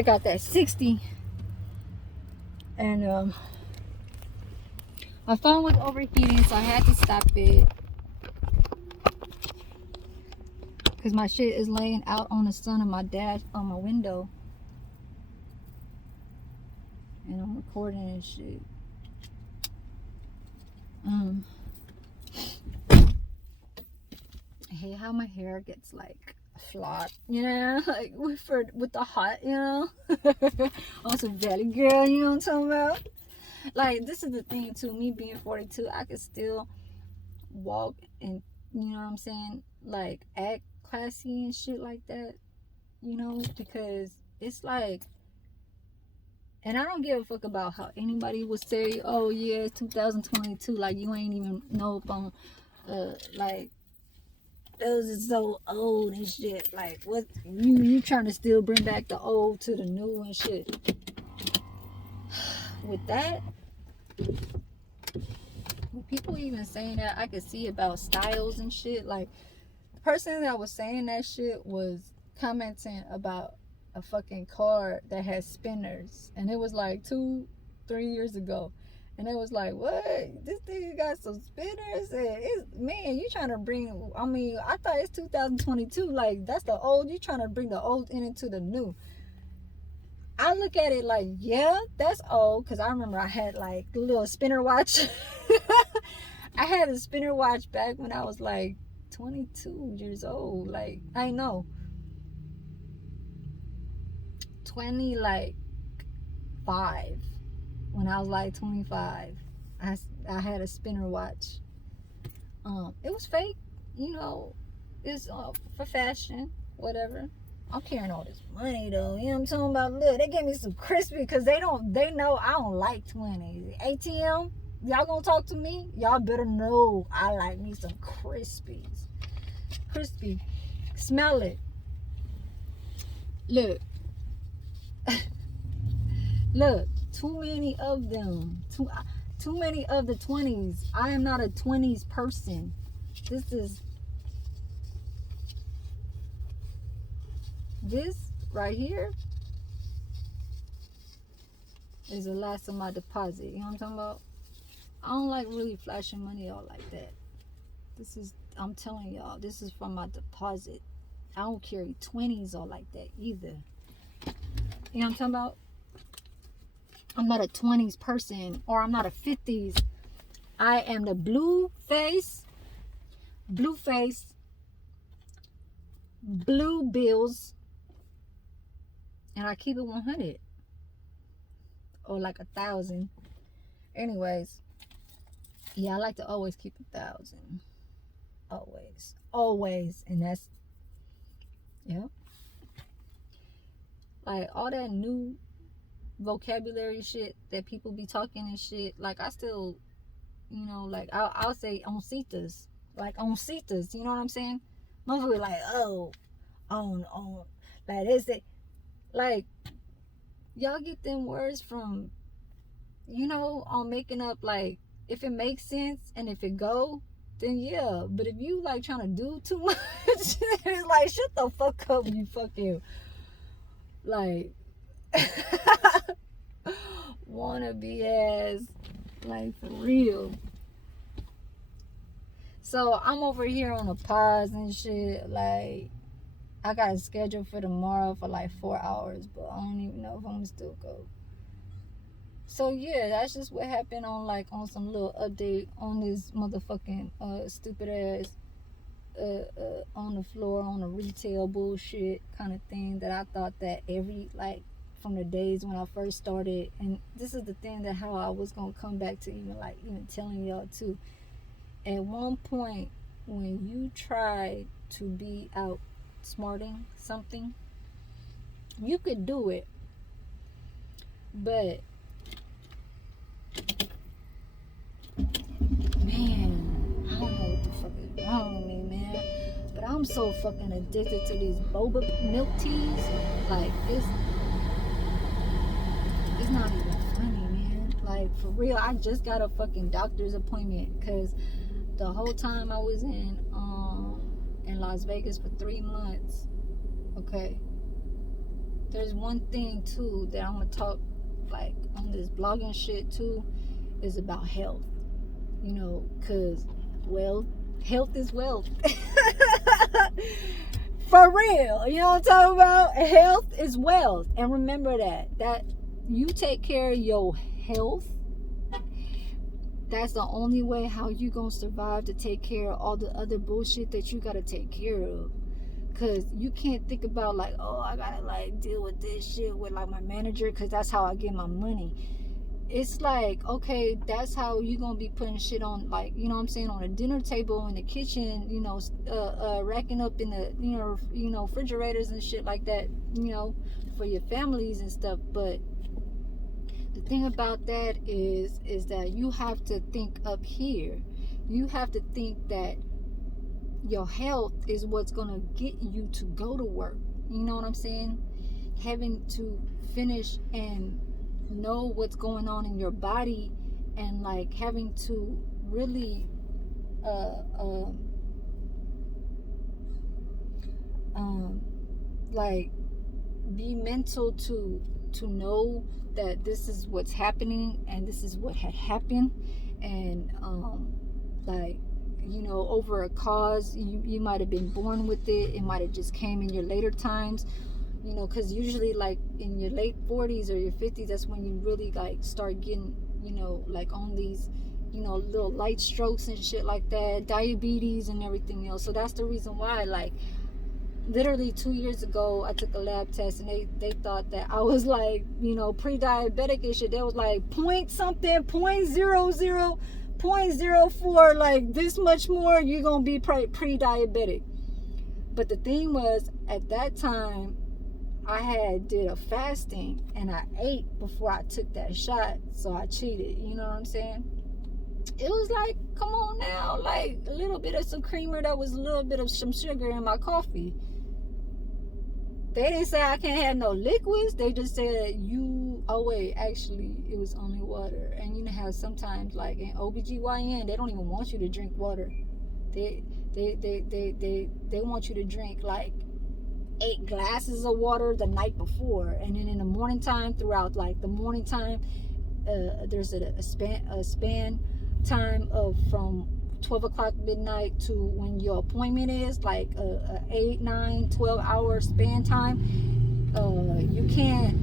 I got that 60, and my phone was overheating, so I had to stop it because my shit is laying out on the sun of my dash on my window, and I'm recording and shit. I hate how my hair gets like flat, you know, like with the hot, you know. Also, valley girl, you know what I'm talking about? Like, this is the thing too. Me being 42, I could still walk and, you know what I'm saying, like act classy and shit like that, you know, because it's like, and I don't give a fuck about how anybody would say, oh yeah, 2022, like you ain't even know up on like those is so old and shit. Like, what you trying to still bring back the old to the new and shit? With that, when people even saying that, I could see about styles and shit. Like, the person that was saying that shit was commenting about a fucking car that has spinners, and it was like 2-3 years ago. And it was like, what? This thing got some spinners? And it's, man, you trying to bring, I mean, I thought it's 2022. Like, that's the old. You trying to bring the old into the new. I look at it like, yeah, that's old. Because I remember I had, like, a little spinner watch. I had a spinner watch back when I was, like, 22 years old. Like, I know. 20, like, 5. When I was like 25, I had a spinner watch. It was fake, you know. It's for fashion, whatever. I'm carrying all this money though. You know what I'm talking about? Look, they gave me some crispy because they know I don't like 20s. ATM, y'all gonna talk to me? Y'all better know I like me some crispies. Crispy. Smell it. Look. Look. Too many of them. Too many of the 20s. I am not a 20s person. This right here is the last of my deposit. You know what I'm talking about? I don't like really flashing money out like that. I'm telling y'all, this is from my deposit. I don't carry 20s or like that either. You know what I'm talking about? I'm not a 20s person, or I'm not a 50s. I am the blue face, blue bills, and I keep it 100 or like 1,000. Anyways, yeah, I like to always keep 1,000. Always, and that's, yeah. Like, all that new vocabulary shit that people be talking and shit, like, I still, you know, like, I'll say oncitas, like oncitas, you know what I'm saying? Motherfucker like, oh, on, like, they say, like, y'all get them words from, you know, on making up, like, if it makes sense and if it go, then yeah. But if you like trying to do too much, it's like, shut the fuck up, you fucking, like, wanna be ass, like, for real. So I'm over here on a pause and shit. Like, I got a schedule for tomorrow for like 4 hours, but I don't even know if I'm gonna still go. So yeah, that's just what happened on some little update on this motherfucking stupid ass on the floor on a retail bullshit kind of thing that I thought that every, like, from the days when I first started. And this is the thing that how I was gonna come back to even telling y'all too. At one point, when you try to be outsmarting something, you could do it, but man, I don't know what the fuck is wrong with me, man. But I'm so fucking addicted to these boba milk teas. Like, it's not even funny, man. Like, for real, I just got a fucking doctor's appointment because the whole time I was in Las Vegas for 3 months, okay, there's one thing too that I'm gonna talk like on this blogging shit too, is about health. You know, cause well, health is wealth. For real, you know what I'm talking about? Health is wealth. And remember that you take care of your health. That's the only way how you gonna survive to take care of all the other bullshit that you gotta take care of. Cause you can't think about like, oh, I gotta like deal with this shit with like my manager, cause that's how I get my money. It's like, okay, that's how you gonna be putting shit on, like, you know what I'm saying, on a dinner table in the kitchen, you know, racking up in the, you know, refrigerators and shit like that, you know, for your families and stuff. But the thing about that is that you have to think up here. You have to think that your health is what's gonna get you to go to work. You know what I'm saying? Having to finish and know what's going on in your body, and like having to really like be mental to know that this is what's happening and this is what had happened, and like, you know, over a cause. You might have been born with it might have just came in your later times, you know, because usually like in your late 40s or your 50s, that's when you really like start getting, you know, like on these, you know, little light strokes and shit like that, diabetes and everything else. So that's the reason why, like, literally 2 years ago I took a lab test and they thought that I was like, you know, pre-diabetic and shit. They was like point something, 0.04, like this much more you're gonna be pre-diabetic. But the thing was, at that time I had did a fasting and I ate before I took that shot, so I cheated, you know what I'm saying? It was like, come on now, like a little bit of some creamer, that was a little bit of some sugar in my coffee. They didn't say I can't have no liquids. They just said oh wait, actually it was only water. And you know how sometimes like in OBGYN, they don't even want you to drink water. They want you to drink like 8 glasses of water the night before, and then in the morning time, throughout like the morning time, there's a span time of from 12 o'clock midnight to when your appointment is, like a 8, 9, 12 hour span time. You can't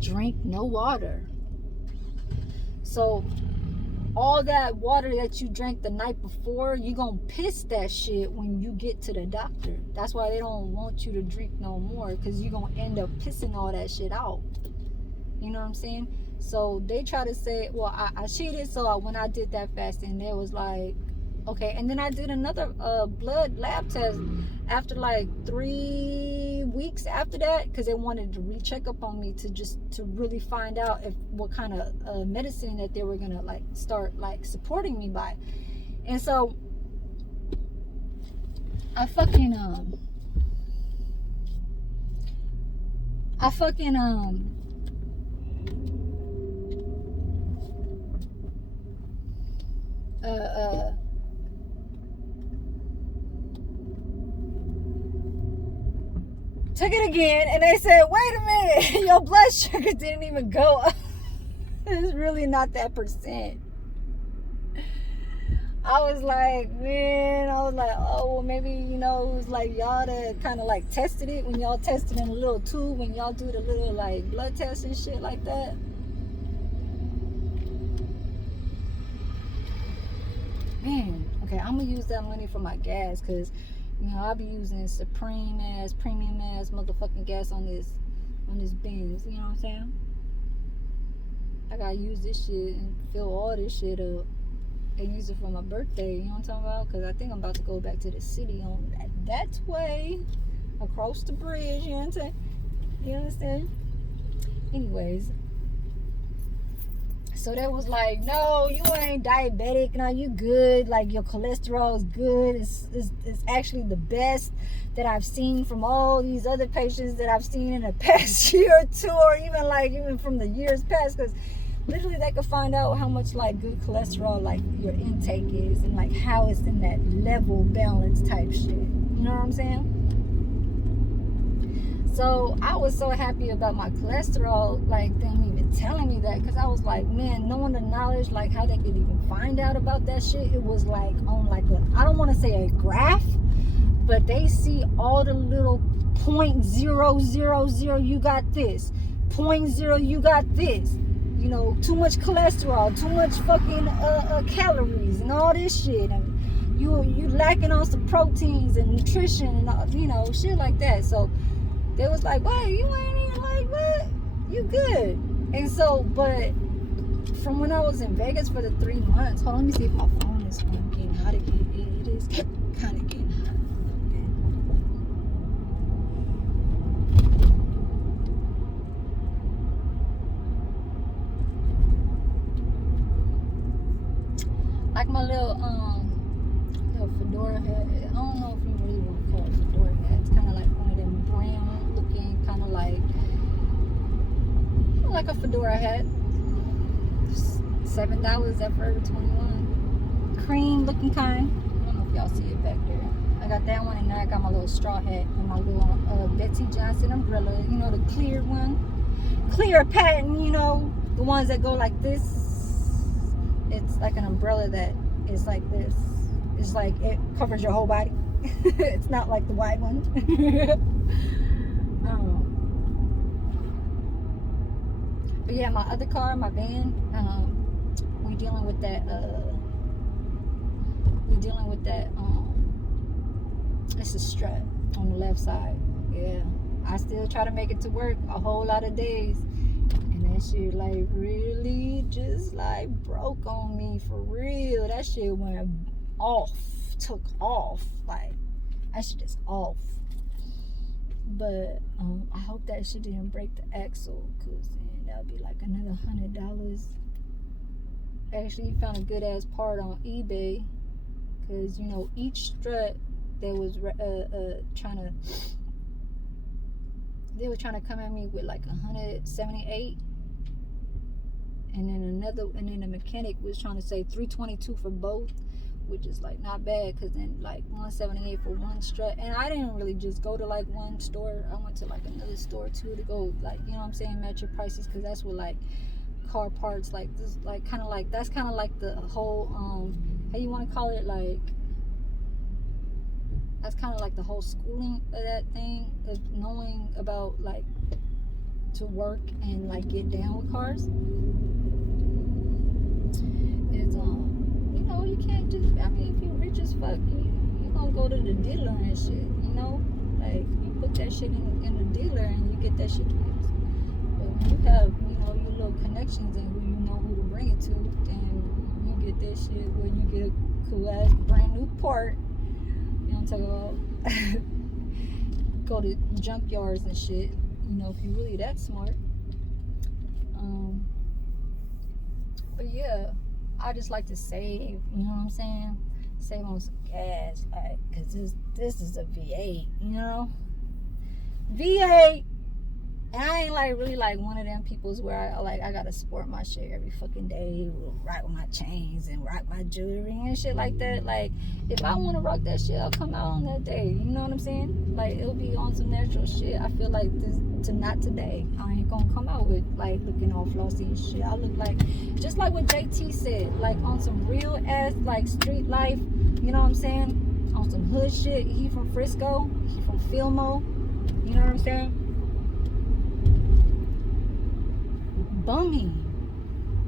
drink no water. So all that water that you drank the night before, you gonna piss that shit when you get to the doctor. That's why they don't want you to drink no more, because you gonna end up pissing all that shit out. You know what I'm saying? So they try to say, well, I cheated. So when I did that fasting, they was like, okay. And then I did another blood lab test after like 3 weeks after that, because they wanted to recheck up on me to really find out what kind of medicine that they were gonna like start like supporting me by. And so I fucking took it again, and they said, wait a minute, your blood sugar didn't even go up. It's really not that percent. I was like, oh, well, maybe, you know, it was like y'all that kind of like tested it when y'all tested in a little tube, when y'all do the little like blood tests and shit like that. Man, okay, I'm gonna use that money for my gas, because, you know, I'll be using premium ass motherfucking gas on this Benz, you know what I'm saying? I gotta use this shit and fill all this shit up and use it for my birthday, you know what I'm talking about? Because I think I'm about to go back to the city on that way, across the bridge, you know what I'm saying? You understand? Anyways, so they was like, no, you ain't diabetic, no, you good, like your cholesterol is good, it's actually the best that I've seen from all these other patients that I've seen in the past year or two, or even from the years past, because literally they could find out how much like good cholesterol like your intake is, and like how it's in that level balance type shit, you know what I'm saying? So I was so happy about my cholesterol, like them even telling me that, because I was like, man, knowing the knowledge, like how they could even find out about that shit, it was like on like a, I don't want to say a graph, but they see all the little 0.000, you got this, 0.0, you got this, you know, too much cholesterol, too much fucking calories and all this shit, and you lacking on some proteins and nutrition and all, you know, shit like that. So they was like, wait, you ain't even like, what? You good. And so, but from when I was in Vegas for the 3 months, hold on, let me see if my phone is getting hot again. It is kind of getting hot. Like my little fedora hat. I don't know if you really want to call it fedora hat. It's kind of like one of them brown looking, kind of like a fedora hat. $7 at Forever 21. Cream looking kind. I don't know if y'all see it back there. I got that one, and then I got my little straw hat and my little Betsy Johnson umbrella. You know, the clear one, clear patent. You know, the ones that go like this. It's like an umbrella that is like this. It's like it covers your whole body. It's not like the white one. But yeah, my other car, my van, we dealing with that. It's a strut on the left side. Yeah, I still try to make it to work a whole lot of days. And that shit like really just like broke on me for real. That shit went off, took off. Like that shit just off. But I hope that shit didn't break the axle, cause then that'll be like another $100. Actually found a good ass part on eBay, cause you know each strut that was they were trying to come at me with like 178, and then the mechanic was trying to say 322 for both, which is like not bad, because then like 178 for one strut. And I didn't really just go to like one store. I went to like another store too to go, like, you know what I'm saying, match your prices, because that's what like car parts like this, like kind of like, that's kind of like the whole how you want to call it, like that's kind of like the whole schooling of that thing, of knowing about like to work and like get down with cars. It's you know, you can't just, I mean, if you rich as fuck, you gonna go to the dealer and shit, you know, like you put that shit in the dealer and you get that shit fixed. But when you have, you know, your little connections and who you know who to bring it to, then you get that shit where you get a cool ass brand new part. You know what I'm talking about? Go to junkyards and shit, you know, if you're really that smart. But yeah, I just like to save, you know what I'm saying? Save on some gas, like, cause this is a V8, you know? V8, and I ain't like really like one of them peoples where I gotta sport my shit every fucking day, rock my chains and rock my jewelry and shit like that. Like, if I wanna rock that shit, I'll come out on that day, you know what I'm saying? Like, it'll be on some natural shit. I feel like not today. I ain't gonna come out with like looking all flossy and shit. I look like, just like what JT said, like on some real ass like street life, you know what I'm saying? On some hood shit. He from Frisco, he from Filmo, you know what I'm saying? Bummy,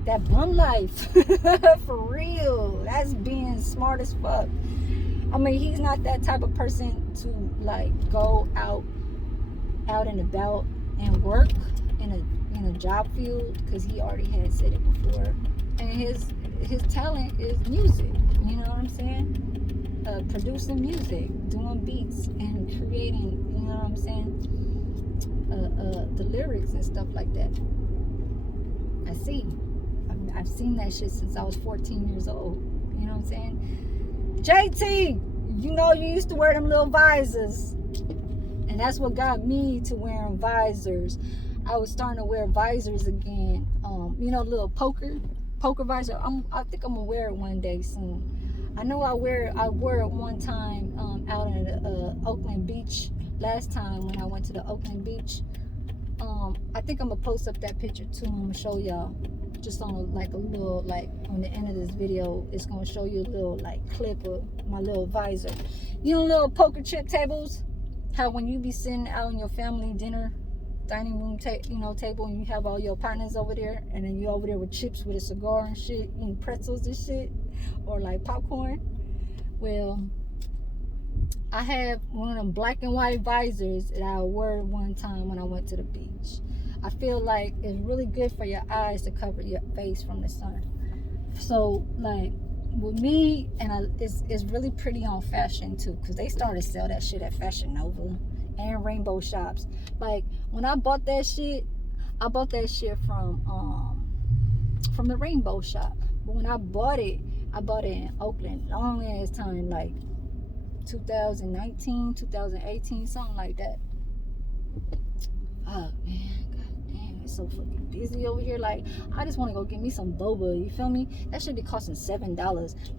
that bum life. For real, that's being smart as fuck. I mean, he's not that type of person to like go out and about and work in a job field, because he already had said it before. And his talent is music, you know what I'm saying? Producing music, doing beats and creating, you know what I'm saying, the lyrics and stuff like that. I've seen that shit since I was 14 years old. You know what I'm saying? JT, you know you used to wear them little visors. And that's what got me to wearing visors. I was starting to wear visors again. You know, little poker visor. I think I'm gonna wear it one day soon. I know I wore it one time out in Oakland Beach last time when I went to the Oakland beach. I think I'm gonna post up that picture too. I'm gonna show y'all just on a little, like on the end of this video. It's gonna show you a little like clip of my little visor. You know, little poker chip tables. How when you be sitting out in your family dinner, dining room table, and you have all your partners over there, and then you over there with chips with a cigar and shit, eating pretzels and shit, or like popcorn. Well, I have one of them black and white visors that I wore one time when I went to the beach. I feel like it's really good for your eyes to cover your face from the sun. So like with me, and it's really pretty on fashion too, because they started to sell that shit at Fashion Nova and Rainbow Shops. Like when I bought that shit, I bought that shit from the Rainbow Shop. But when I bought it in Oakland, long ass time, like 2019, 2018, something like that. Oh man, god damn, it's so fucking busy over here. Like I just want to go get me some boba, you feel me? That should be costing $7.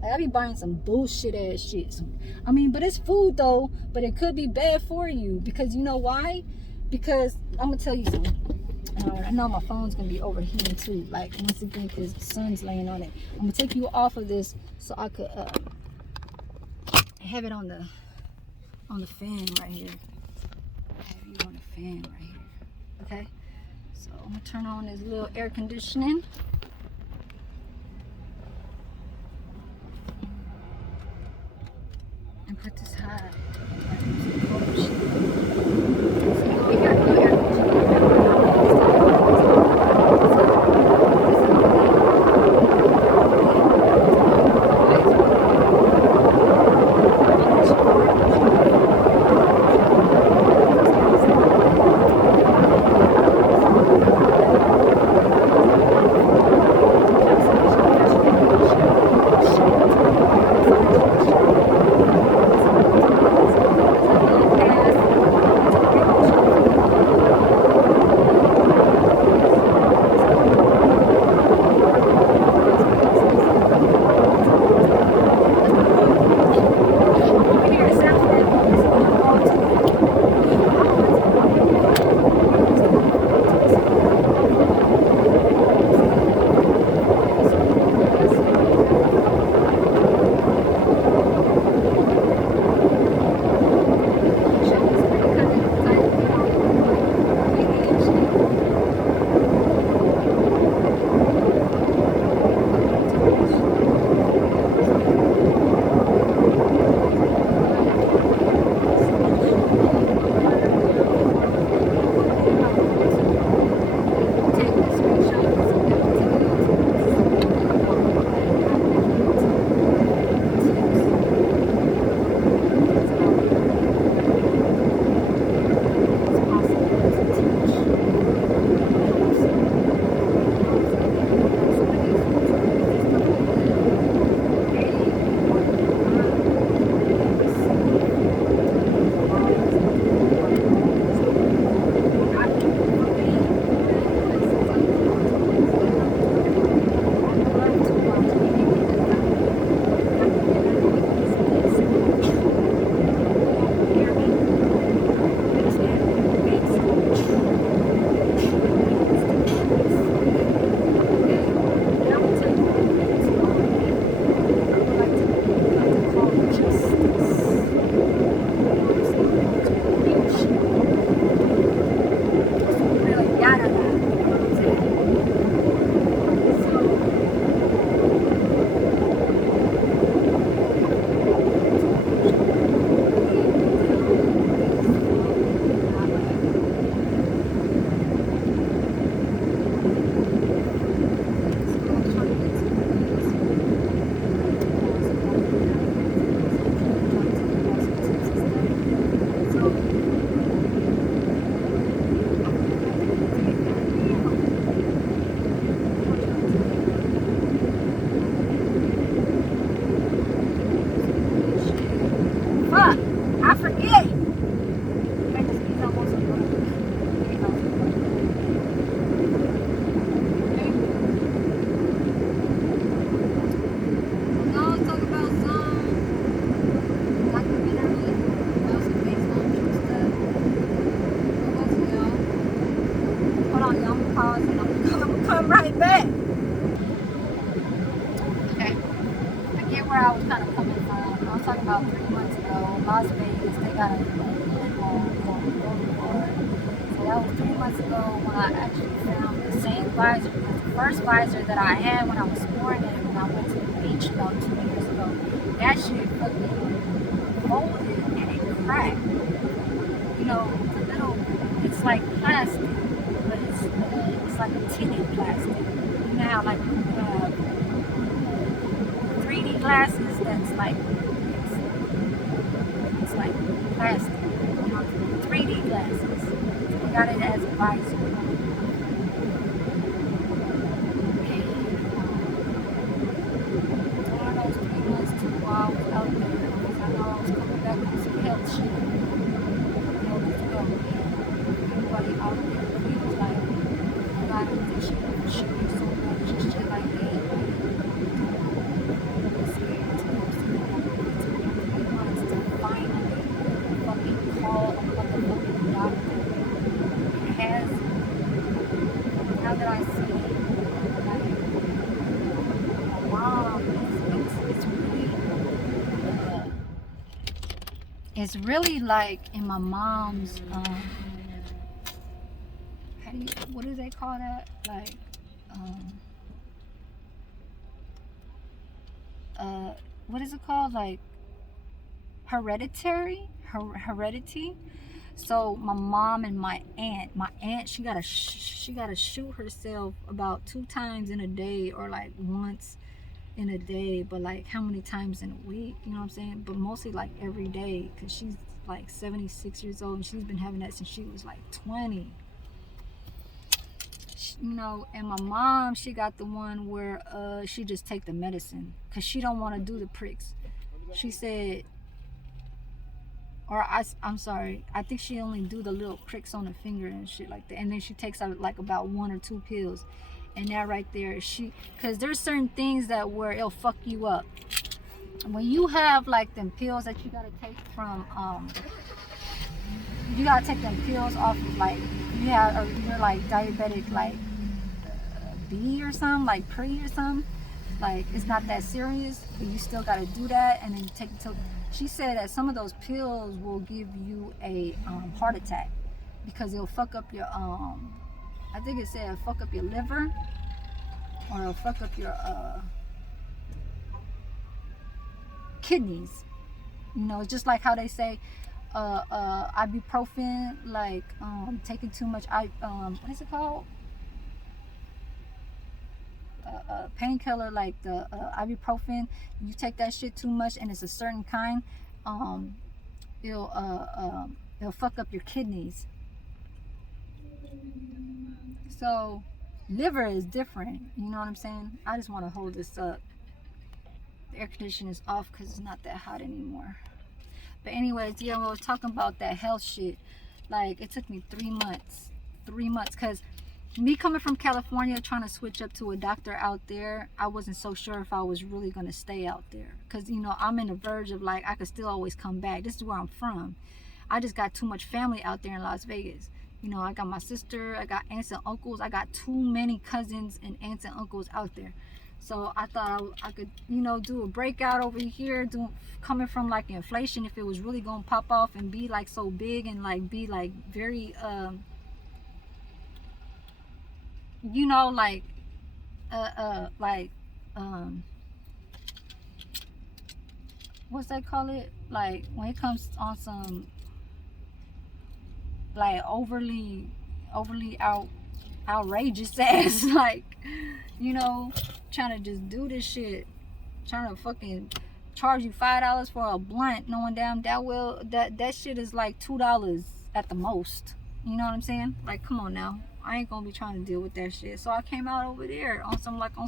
Like I be buying some bullshit ass shit. I mean, but it's food though, but it could be bad for you, because you know why? Because I'm gonna tell you something. I know my phone's gonna be overheating too, like once again, because the sun's laying on it. I'm gonna take you off of this so I could have it on the fan right here. Have you on the fan right here. Okay, so I'm gonna turn on this little air conditioning. And put this high. come right back. Okay. I get where I was kind of coming from. I was talking about 3 months ago, Las Vegas, they got a so that was 3 months ago when I actually found the same visor. Because the first visor that I had when I was born and when I went to the beach about 2 years ago, that shit fucking folded and it cracked. You know, the little, it's like plastic, but it's like a tinted plastic. You know how like 3D glasses that's like it's like plastic, you know, 3D glasses. I got it as a visor. During those 3 months too, while I was out there, because I know I was coming back with some health shit. You know, let's go. Everybody out there feels like a lot of addiction and shooting so much and shit like that. I'm scared to go see that. It took me 3 months to finally fucking call a motherfucking doctor. It has, now that I see like my mom, it's really like in my mom's what do they call that, like what is it called, like heredity. So my mom and my aunt, she gotta shoot herself about 2 times in a day, or like once in a day, but like how many times in a week, you know what I'm saying? But mostly like every day, because she's like 76 years old and she's been having that since she was like 20. You know, and my mom, she got the one where she just take the medicine because she don't want to do the pricks. She said, or I'm sorry, I think she only do the little pricks on the finger and shit like that, and then she takes out like about 1 or 2 pills, and that right there, because there's certain things that where it'll fuck you up. When you have like them pills that you gotta take from you gotta take them pills off of, like, or you're like diabetic, like B or something, like pre or something, like it's not that serious, but you still gotta do that, and then you take it till. She said that some of those pills will give you a heart attack because it'll fuck up your I think it said fuck up your liver, or it'll fuck up your kidneys. You know, it's just like how they say ibuprofen, like taking too much what is it called? Painkiller, like the ibuprofen. You take that shit too much, and it's a certain kind. It'll fuck up your kidneys. So liver is different. You know what I'm saying? I just want to hold this up. The air conditioning is off because it's not that hot anymore. But anyways, yeah, I was talking about that health shit. Like, it took me 3 months. 3 months, because me coming from California, trying to switch up to a doctor out there, I wasn't so sure if I was really going to stay out there. Because, you know, I'm in the verge of, like, I could still always come back. This is where I'm from. I just got too much family out there in Las Vegas. You know, I got my sister, I got aunts and uncles. I got too many cousins and aunts and uncles out there. So I thought I could, you know, do a breakout over here, coming from like inflation, if it was really going to pop off and be like so big and like be like very, you know, like what's that call it? Like when it comes on some like overly outrageous ass, like, you know, trying to just do this shit, trying to fucking charge you $5 for a blunt, knowing damn that well that shit is like $2 at the most. You know what I'm saying? Like, come on now, I ain't gonna be trying to deal with that shit. So I came out over there on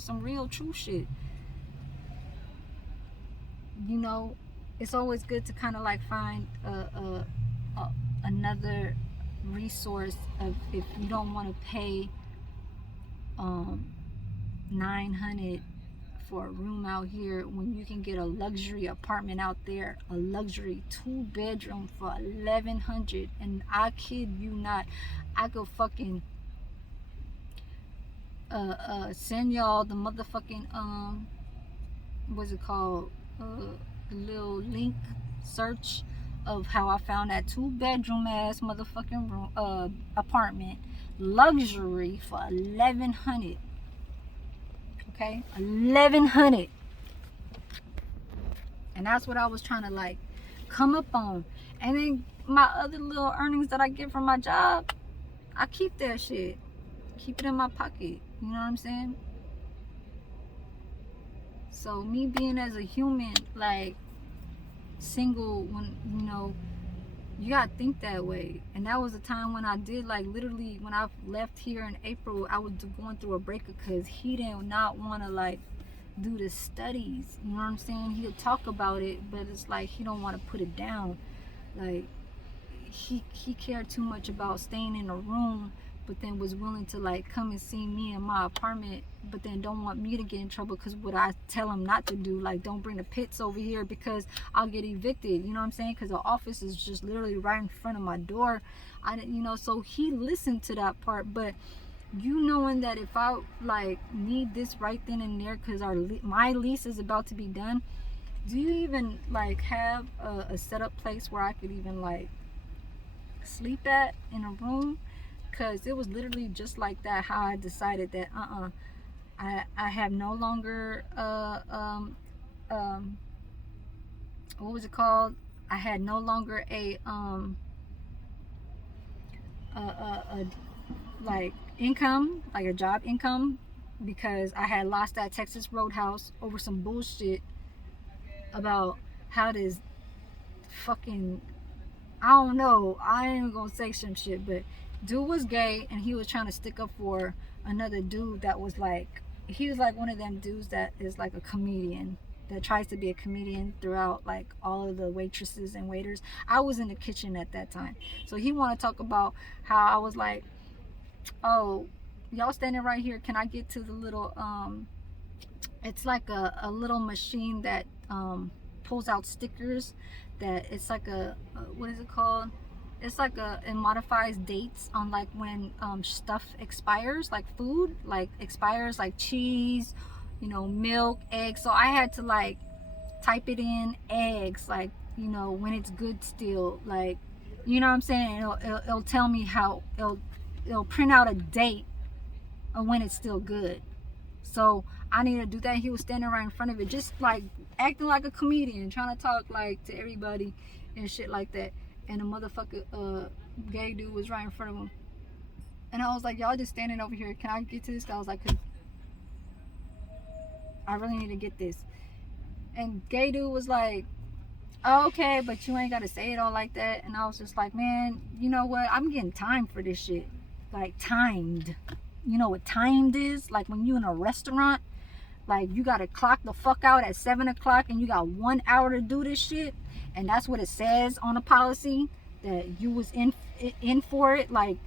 some real true shit. You know, it's always good to kind of like find another resource of, if you don't want to pay $900 for a room out here, when you can get a luxury apartment out there, a luxury 2-bedroom for $1,100. And I kid you not, I could fucking send y'all the motherfucking what's it called, the little link search of how I found that 2-bedroom ass motherfucking room, apartment, luxury for $1,100. Okay, $1,100. And that's what I was trying to like come up on. And then my other little earnings that I get from my job, I keep that shit. Keep it in my pocket. You know what I'm saying? So me being as a human, like single, when you gotta think that way. And that was a time when I did, like, literally when I left here in April, I was going through a breakup because he did not want to like do the studies. You know what I'm saying? He'll talk about it, but it's like he don't want to put it down. Like he cared too much about staying in a room, but then was willing to like come and see me in my apartment, but then don't want me to get in trouble because what I tell him not to do, like don't bring the pits over here because I'll get evicted. You know what I'm saying? Because the office is just literally right in front of my door. So he listened to that part, but knowing that if I like need this right then and there because my lease is about to be done, do you even like have a setup place where I could even like sleep at in a room? Because it was literally just like that how I decided that I have no longer what was it called? I had no longer a like income, like a job income, because I had lost that Texas Roadhouse over some bullshit about how this fucking, I don't know, I ain't gonna say some shit, but dude was gay and he was trying to stick up for another dude that was like, he was like one of them dudes that is like a comedian, that tries to be a comedian throughout like all of the waitresses and waiters. I was in the kitchen at that time, so he wanted to talk about how I was like, oh, y'all standing right here, can I get to the little it's like a little machine that pulls out stickers, that it's like a what is it called, it's like it modifies dates on like when stuff expires, like food like expires, like cheese, milk, eggs. So I had to like type it in, eggs, like when it's good still, like you know what I'm saying. It'll tell me how it'll print out a date of when it's still good. So I need to do that. He was standing right in front of it, just like acting like a comedian, trying to talk like to everybody and shit like that. And a motherfucker gay dude was right in front of him. And I was like, y'all just standing over here. Can I get to this guy? I was like, cause I really need to get this. And gay dude was like, oh, okay, but you ain't gotta say it all like that. And I was just like, man, you know what? I'm getting time for this shit. Like timed. You know what timed is? Like when you in a restaurant, like you gotta clock the fuck out at 7 o'clock and you got 1 hour to do this shit. And that's what it says on the policy, that you was in for it. Like,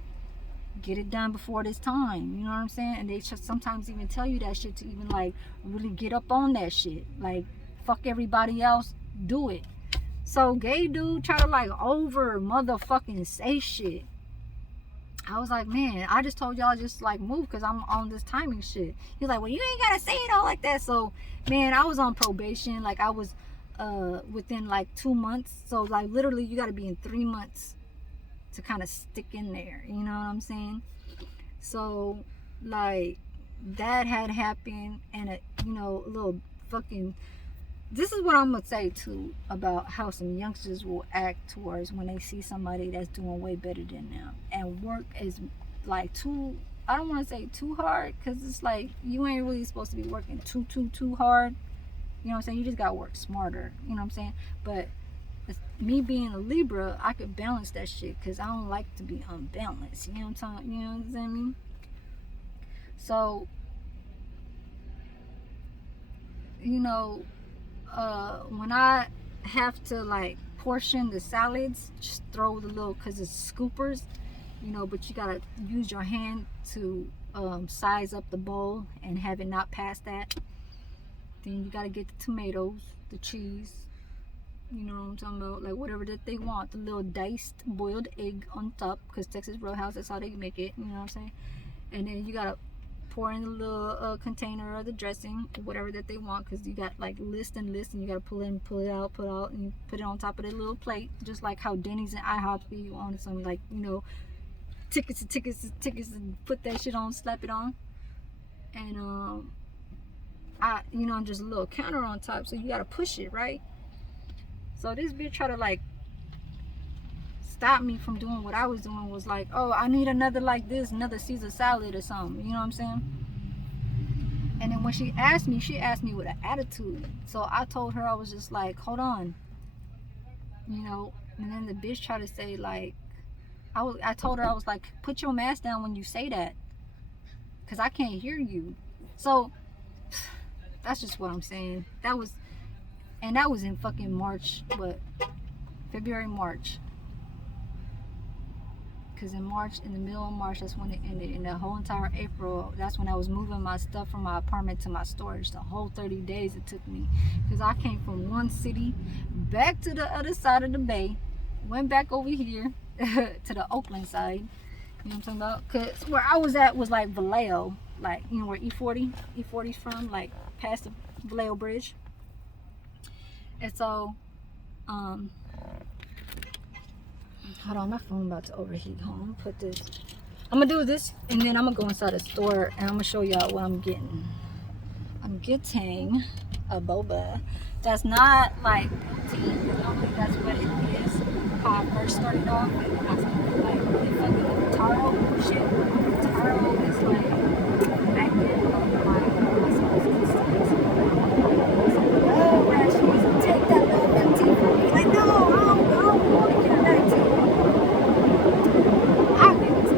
get it done before this time. You know what I'm saying? And they just sometimes even tell you that shit to even like really get up on that shit. Like, fuck everybody else, do it. So gay dude try to like over motherfucking say shit. I was like, man, I just told y'all just like move because I'm on this timing shit. He's like, well, you ain't gotta say it all like that. So man, I was on probation. Like I was within like 2 months. So like literally you gotta be in 3 months to kind of stick in there. You know what I'm saying? So like that had happened, and a little fucking, this is what I'm gonna say too about how some youngsters will act towards when they see somebody that's doing way better than them and work is like too, I don't want to say too hard, because it's like you ain't really supposed to be working too hard. You know what I'm saying? You just gotta work smarter. You know what I'm saying? But me being a Libra, I could balance that shit because I don't like to be unbalanced. You know what I'm talking? You know what I mean? So when I have to like portion the salads, just throw the little, because it's scoopers, but you gotta use your hand to size up the bowl and have it not past that. Then you gotta get the tomatoes, the cheese, you know what I'm talking about, like whatever that they want, the little diced boiled egg on top, because Texas Roadhouse, that's how they make it, you know what I'm saying. And then you gotta pour in the little container of the dressing, whatever that they want, because you got like list and you got to pull in, pull it out, and you put it on top of the little plate, just like how Denny's and IHOP be on some, like, you know, tickets, and put that shit on, slap it on. And you know, just a little counter on top, so you got to push it, right? So this bitch try to like stop me from doing what I was doing, was like, oh, I need another like this, another Caesar salad or something, you know what I'm saying? And then when she asked me with an attitude. So I told her, I was just like, hold on, you know. And then the bitch tried to say like, I told her, I was like, put your mask down when you say that, because I can't hear you. So that's just what I'm saying. That was in fucking March, February, March. Because in March, in the middle of March, that's when it ended. And the whole entire April, that's when I was moving my stuff from my apartment to my storage. The whole 30 days it took me. Because I came from one city back to the other side of the bay. Went back over here to the Oakland side. You know what I'm talking about? Because where I was at was like Vallejo. Like, you know where E40's from? Like, past the Vallejo Bridge. And so, hold on, my phone about to overheat. Hold on, put this. I'm gonna do this, and then I'm gonna go inside the store, and I'm gonna show y'all what I'm getting. I'm getting a boba. That's not like tea. Normally that's what it is. How I first started off, and I started like really fucking with taro shit. Taro is like back then my son's oh, Rashi's take that little milk tea from me. Like, no, I don't want to get a milk tea. I think it's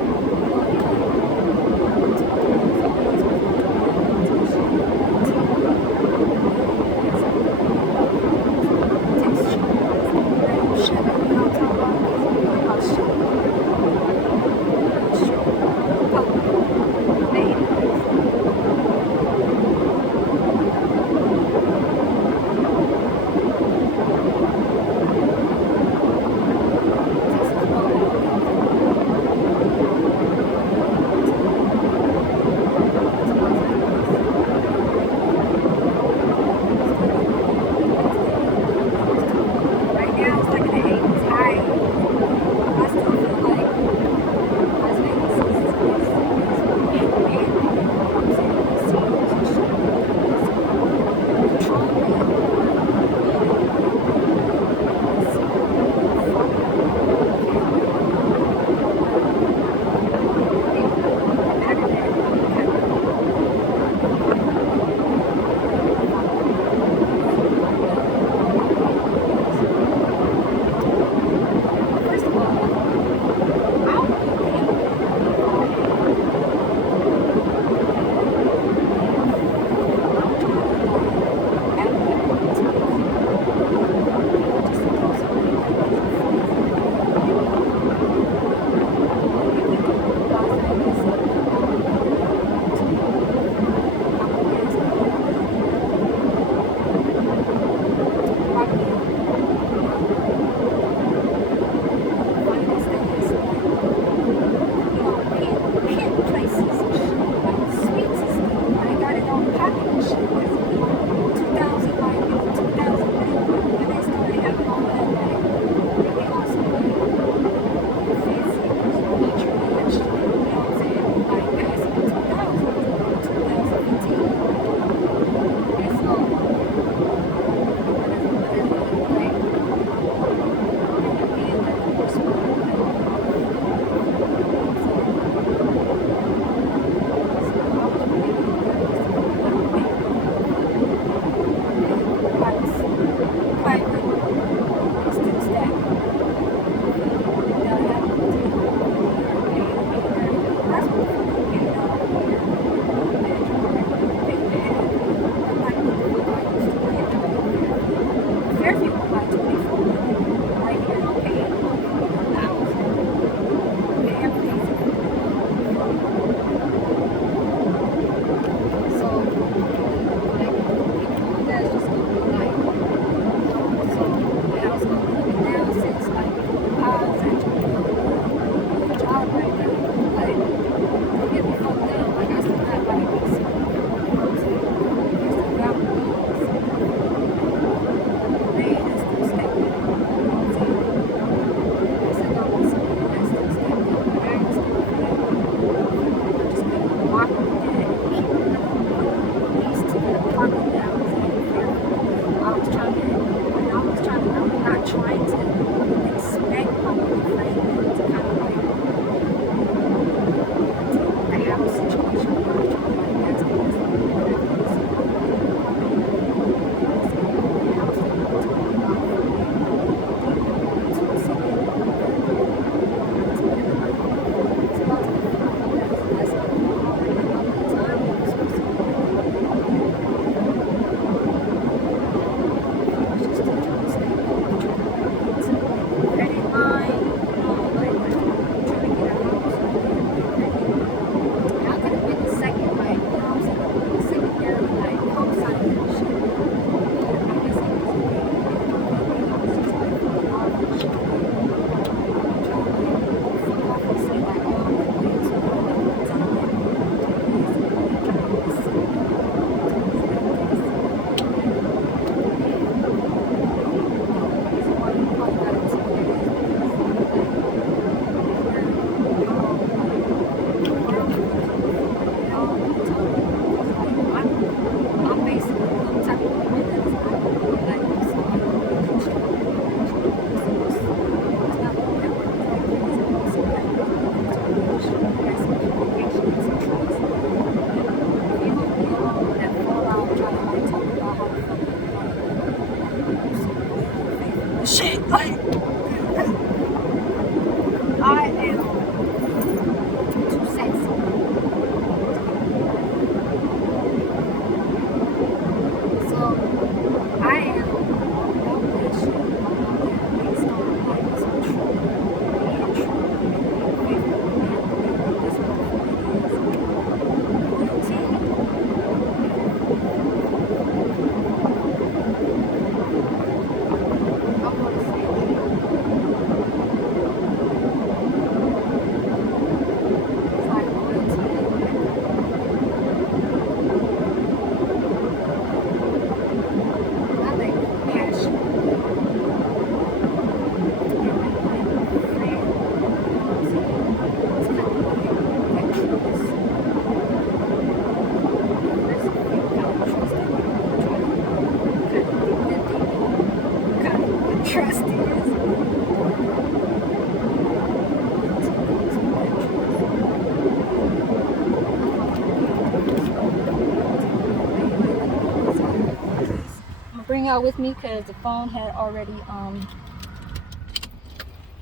bring y'all with me because the phone had already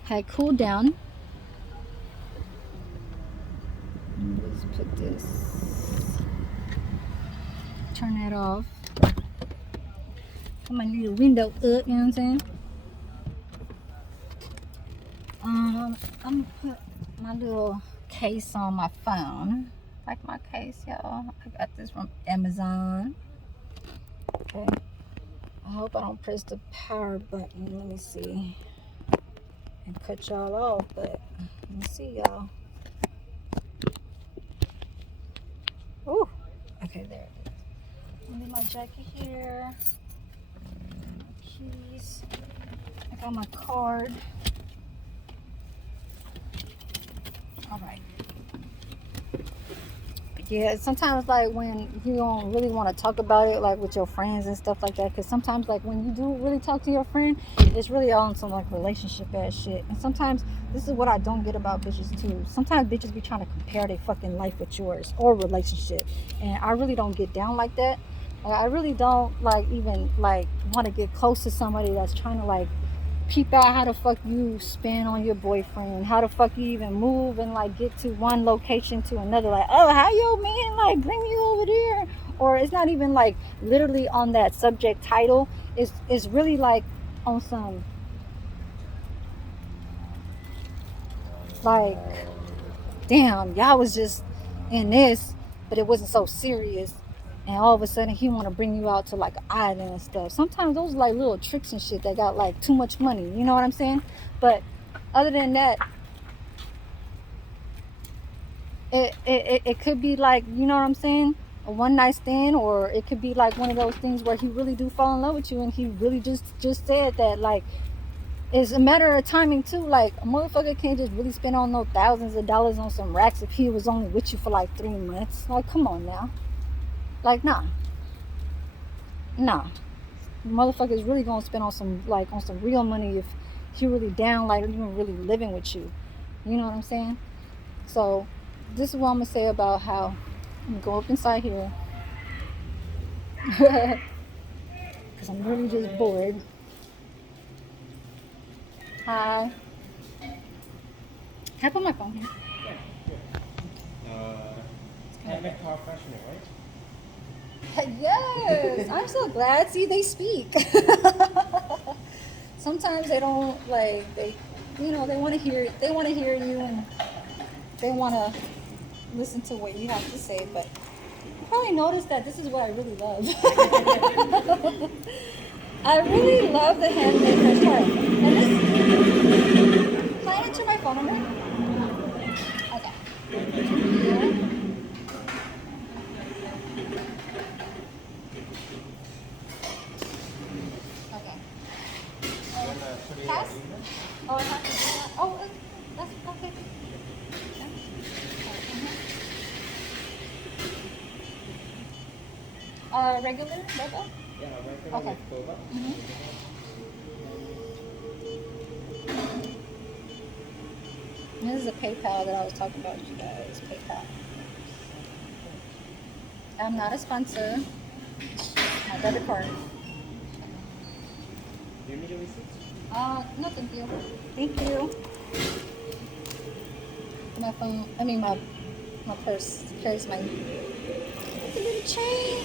had cooled down. Let's put this, turn that off. Put my little window up, you know what I'm saying? I'm gonna put my little case on my phone. Like my case, y'all. I got this from Amazon. Okay. I hope I don't press the power button. Let me see. And cut y'all off, but let me see, y'all. Ooh. Okay, there it is. Let me my jacket here. My keys. I got my card. All right. Yeah, sometimes like when you don't really want to talk about it like with your friends and stuff like that, because sometimes like when you do really talk to your friend, it's really on some like relationship ass shit. And sometimes this is what I don't get about bitches too. Sometimes bitches be trying to compare their fucking life with yours or relationship, and I really don't get down like that. Like, I really don't like even like want to get close to somebody that's trying to like peep out how the fuck you spend on your boyfriend, how the fuck you even move and like get to one location to another, like, oh, how your man like bring you over there, or it's not even like literally on that subject title. It's really like on some like, damn, y'all was just in this but it wasn't so serious, and all of a sudden he want to bring you out to like an island and stuff. Sometimes those are like little tricks and shit that got like too much money, you know what I'm saying? But other than that, it could be like, you know what I'm saying, a one night stand, or it could be like one of those things where he really do fall in love with you, and he really just said that. Like, it's a matter of timing too. Like, a motherfucker can't just really spend on no thousands of dollars on some racks if he was only with you for like 3 months. Like, come on now. Like, nah. Motherfuckers really gonna spend on some like on some real money if he really down, like even really living with you. You know what I'm saying? So this is what I'm gonna say about how I'm gonna go up inside here because I'm really just bored. Hi. Can I put my phone here? Handmade car freshener, right? Yes, I'm so glad. See, they speak. Sometimes they don't like they, you know, they want to hear you, and they want to listen to what you have to say. But you probably noticed that this is what I really love. I really love the handmade fresh car. And this, can I answer my phone number? Okay. Yeah. Okay. Pass? Oh, I have to do that? Oh, that's okay. Yeah. Regular logo? Yeah, regular Okay. with boba. This is a PayPal that I was talking about with you guys. PayPal. I'm not a sponsor. My debit card. Do you need a receipt? No, thank you. Thank you. My phone, I mean my purse carries my little chain.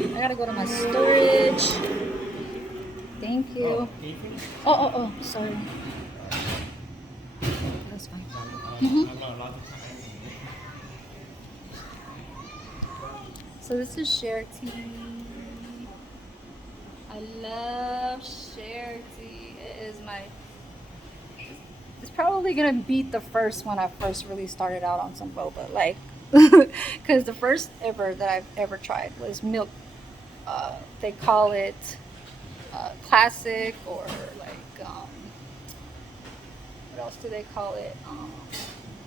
I gotta go to my storage. Thank you. Oh, sorry. That's fine. I'm not allowed to. So this is share tea. I love share tea. It is my. It's probably gonna beat the first when I first really started out on some boba, like, because the first ever that I've ever tried was milk. They call it classic, or like what else do they call it?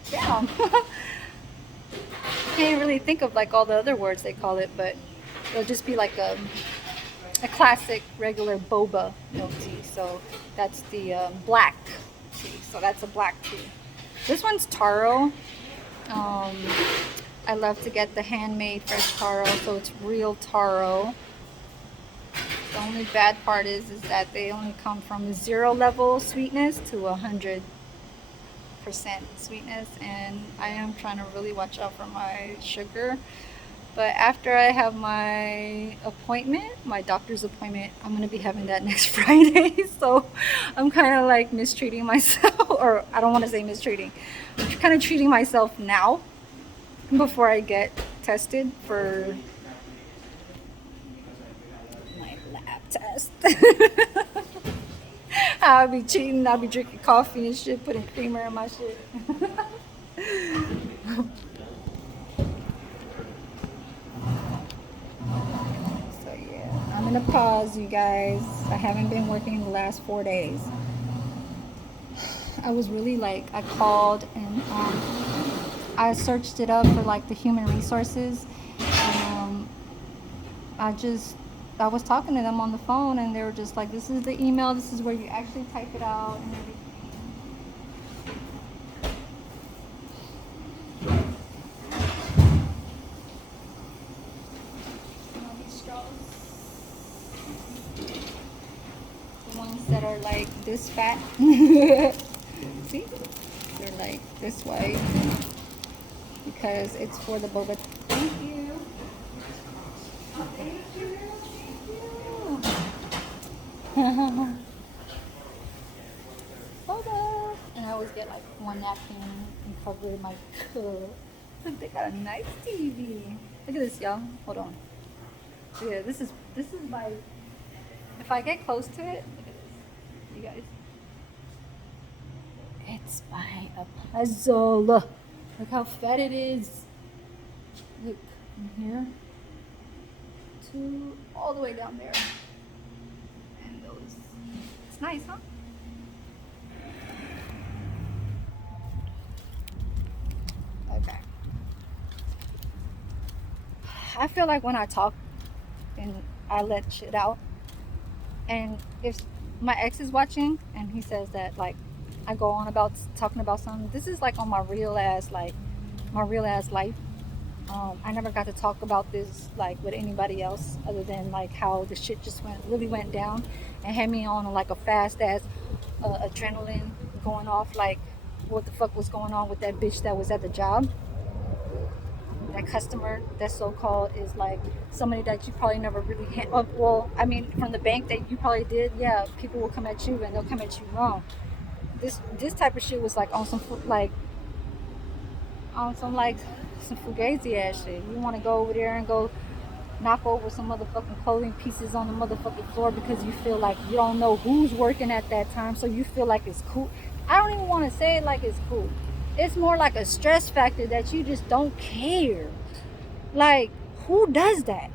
Damn. Can't really think of like all the other words they call it, but it'll just be like a classic regular boba milk tea. So that's the black tea. So that's a black tea. This one's taro. I love to get the handmade fresh taro, so it's real taro. The only bad part is that they only come from 0 level sweetness to 100% sweetness, and I am trying to really watch out for my sugar. But after I have my appointment, my doctor's appointment, I'm going to be having that next Friday. So I'm kind of like mistreating myself, or I don't want to say mistreating. I'm kind of treating myself now before I get tested for my lab test. I'll be cheating, I'll be drinking coffee and shit, putting creamer in my shit. I'm gonna pause, you guys. I haven't been working the last 4 days. I was really like, I called and I searched it up for like the human resources, and I was talking to them on the phone, and they were just like, this is the email, this is where you actually type it out and everything. That are like this fat. See, they're like this way because it's for the boba. Thank you. Oh, thank you. Thank you. Boba. And I always get like one napkin and cover my cup. Look, they got a nice TV. Look at this, y'all. Hold on. Yeah, this is like, if I get close to it, you guys, it's by a puzzle. Look how fat it is. Look from here to all the way down there, and those, it's nice, huh? Okay, I feel like when I talk and I let shit out, and if my ex is watching and he says that like I go on about talking about something, this is like on my real ass life. I never got to talk about this like with anybody else other than like how the shit just really went down and had me on like a fast ass adrenaline going off, like what the fuck was going on with that bitch that was at the job. That customer, that so-called, is like somebody that you probably never really well, I mean, from the bank that you probably did. Yeah, people will come at you and they'll come at you wrong. This type of shit was like on some some fugazi ass shit. You want to go over there and go knock over some motherfucking clothing pieces on the motherfucking floor because you feel like you don't know who's working at that time, so you feel like it's cool. I don't even want to say it like it's cool. It's more like a stress factor that you just don't care. Like, who does that?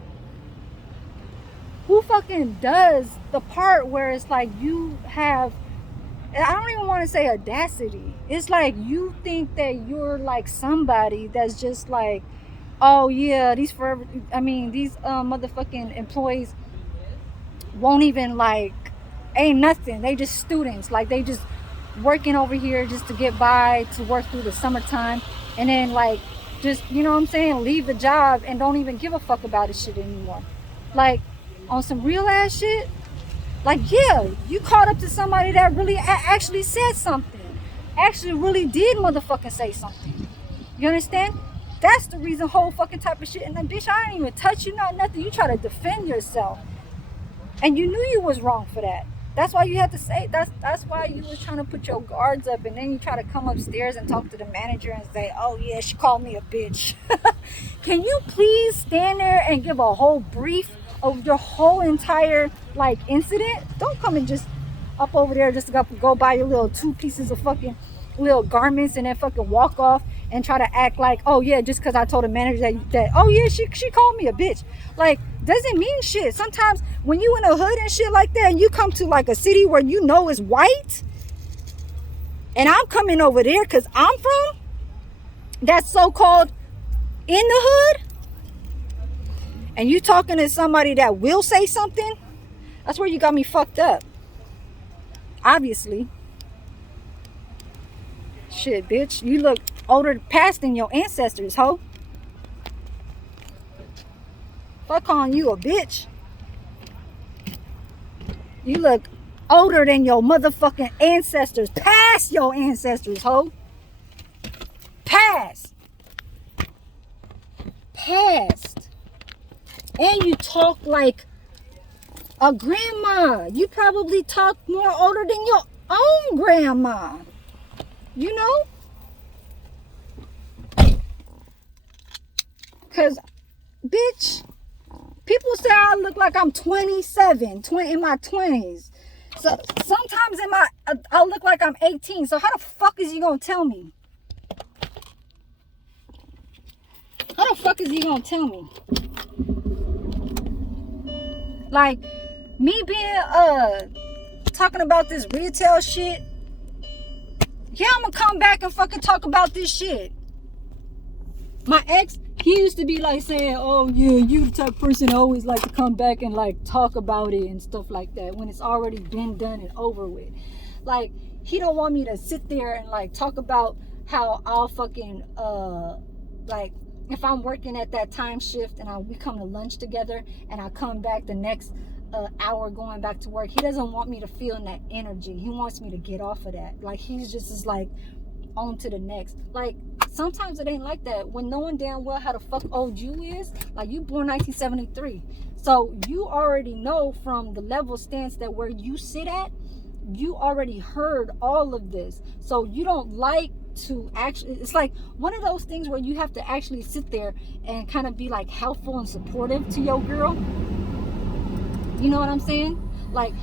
Who fucking does the part where it's like you have, I don't even want to say audacity. It's like you think that you're like somebody that's just like, oh yeah, these motherfucking employees won't even like, ain't nothing. They just students. Like, they just working over here just to get by, to work through the summertime, and then like just, you know what I'm saying, leave the job and don't even give a fuck about this shit anymore. Like, on some real ass shit, like, yeah, you caught up to somebody that really actually said something, actually really did motherfucking say something. You understand? That's the reason, whole fucking type of shit. And then, bitch, I didn't even touch you, not nothing. You try to defend yourself, and you knew you was wrong for that. That's why you had to say, that's why you was trying to put your guards up, and then you try to come upstairs and talk to the manager and say, oh yeah, she called me a bitch. Can you please stand there and give a whole brief of your whole entire like incident? Don't come and just up over there just to go buy your little 2 pieces of fucking little garments and then fucking walk off and try to act like, oh yeah, just because I told the manager that oh yeah, she called me a bitch. Like, doesn't mean shit. Sometimes when you in a hood and shit like that, and you come to like a city where you know is white, and I'm coming over there because I'm from that so-called in the hood, and you talking to somebody that will say something, that's where you got me fucked up. Obviously. Shit, bitch, you look older past than your ancestors, ho. Fuck calling you a bitch. You look older than your motherfucking ancestors. Past your ancestors, ho. Past. And you talk like a grandma. You probably talk more older than your own grandma. You know? Because, bitch, people say I look like I'm 27, in my 20s. So sometimes I look like I'm 18. So how the fuck is you gonna tell me? How the fuck is he gonna tell me? Like, me being talking about this retail shit. Yeah, I'm gonna come back and fucking talk about this shit. My ex, he used to be like saying, oh yeah, you the type of person I always like to come back and like talk about it and stuff like that when it's already been done and over with. Like, he don't want me to sit there and like talk about how I'll fucking like, if I'm working at that time shift and we come to lunch together and I come back the next hour going back to work, he doesn't want me to feel that energy. He wants me to get off of that. Like, he's just is like, on to the next. Like, sometimes it ain't like that. When knowing damn well how the fuck old you is, like, you born 1973. So you already know from the level stance that where you sit at, you already heard all of this. So you don't like to actually, it's like one of those things where you have to actually sit there and kind of be like helpful and supportive to your girl. You know what I'm saying? Like,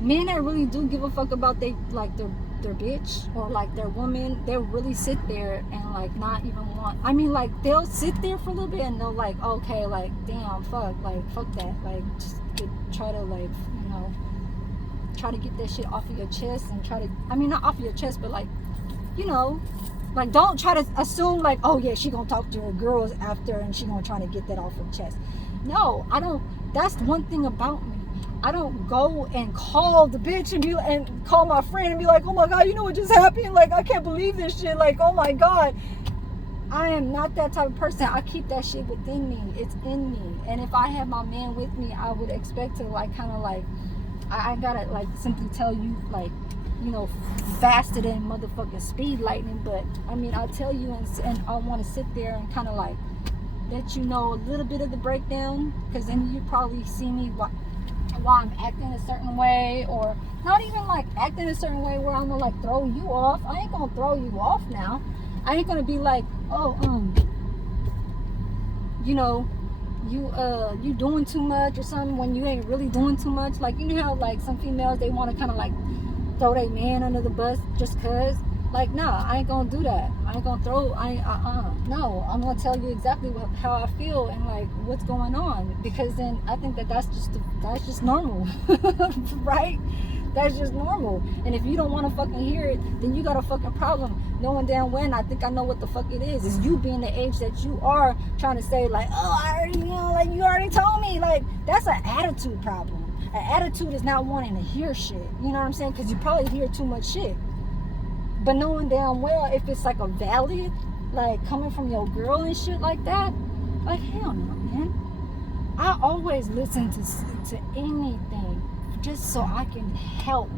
men that really do give a fuck about their bitch or like their woman, they'll really sit there and like not even want, I mean, like, they'll sit there for a little bit and they'll like, okay, like, damn, fuck that, like, just try to like, you know, try to get that shit off of your chest and try to, I mean, not off of your chest, but like, you know, like, don't try to assume like, oh yeah, she gonna talk to her girls after and she gonna try to get that off her chest. No, I don't. That's one thing about me. I don't go and call the bitch and call my friend and be like, oh my god, you know what just happened? Like, I can't believe this shit. Like, oh my god. I am not that type of person. I keep that shit within me. It's in me. And if I have my man with me, I would expect to like kind of like, I gotta like simply tell you like, you know, faster than motherfucking speed lightning. But I mean, I'll tell you and I want to sit there and kind of like let you know a little bit of the breakdown, because then you probably see me why I'm acting a certain way, or not even like acting a certain way where I'm gonna like throw you off. I ain't gonna throw you off now. I ain't gonna be like, oh, you know, you doing too much or something when you ain't really doing too much. Like, you know how like some females, they want to kind of like throw their man under the bus just cause. Like, nah, I ain't gonna do that. I ain't gonna throw, no, I'm gonna tell you exactly how I feel and like what's going on, because then I think that's just normal, right? That's just normal. And if you don't want to fucking hear it, then you got a fucking problem. Knowing damn well, I think I know what the fuck it is you being the age that you are trying to say like, oh, I already, you know, like you already told me. Like, that's an attitude problem. An attitude is not wanting to hear shit. You know what I'm saying? Because you probably hear too much shit. But knowing damn well if it's like a valid, like coming from your girl and shit like that, like, hell no, man. I always listen to anything just so I can help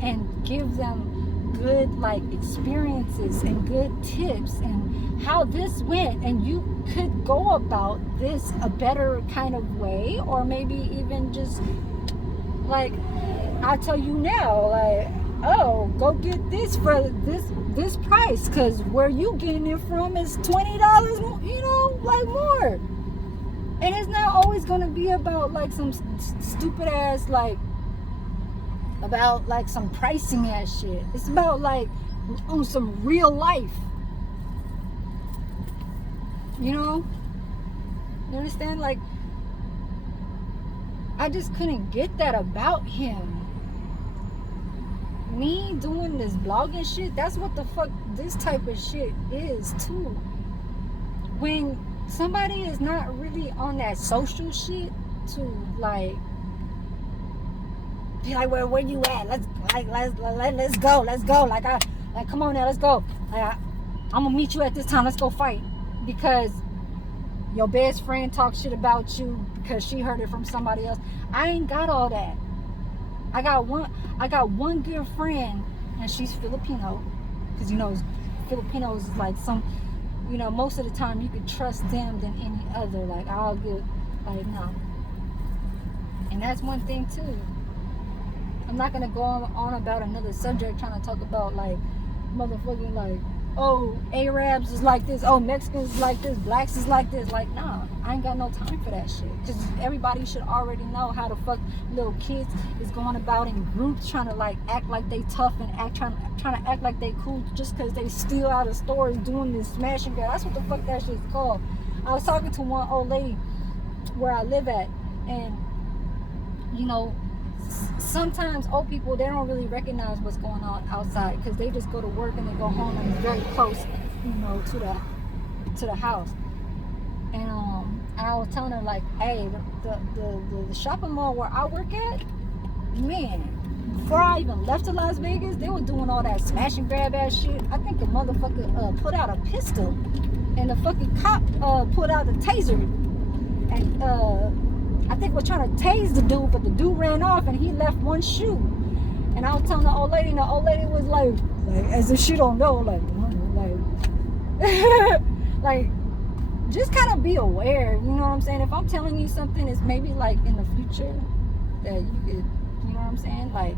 and give them good like experiences and good tips and how this went, and you could go about this a better kind of way, or maybe even just like I tell you now, like, oh, go get this for this price, because where you getting it from is $20, you know, like more. And it's not always going to be about like some stupid ass like about like some pricing ass shit. It's about like on some real life, you know. You understand? Like, I just couldn't get that about him. Me doing this blogging shit, that's what the fuck this type of shit is too. When somebody is not really on that social shit to like be like, where you at? Let's go. Like, Like, come on now, let's go. Like, I'm gonna meet you at this time. Let's go fight. Because your best friend talks shit about you because she heard it from somebody else. I ain't got all that. I got one good friend, and she's Filipino. Because, you know, Filipinos is like some, you know, most of the time you could trust them than any other. Like, I'll get, like, no. And that's one thing, too. I'm not going to go on about another subject trying to talk about, like, motherfucking, like, oh, Arabs is like this, oh, Mexicans is like this, blacks is like this. Like, nah, I ain't got no time for that shit. Because everybody should already know how the fuck little kids is going about in groups trying to, like, act like they tough and trying to act like they cool just because they steal out of stores doing this smash and grab. That's what the fuck that shit's called. I was talking to one old lady where I live at, and, you know, sometimes old people, they don't really recognize what's going on outside because they just go to work and they go home and it's very close, you know, to the house. And I was telling her, like, hey, the shopping mall where I work at, man, before I even left to Las Vegas, they were doing all that smash and grab ass shit. I think the motherfucker put out a pistol, and the fucking cop put out a taser, and I think was trying to tase the dude, but the dude ran off and he left one shoe. And I was telling the old lady, and the old lady was like as if she don't know, like like just kind of be aware, you know what I'm saying? If I'm telling you something, it's maybe like in the future that you could, you know what I'm saying? Like,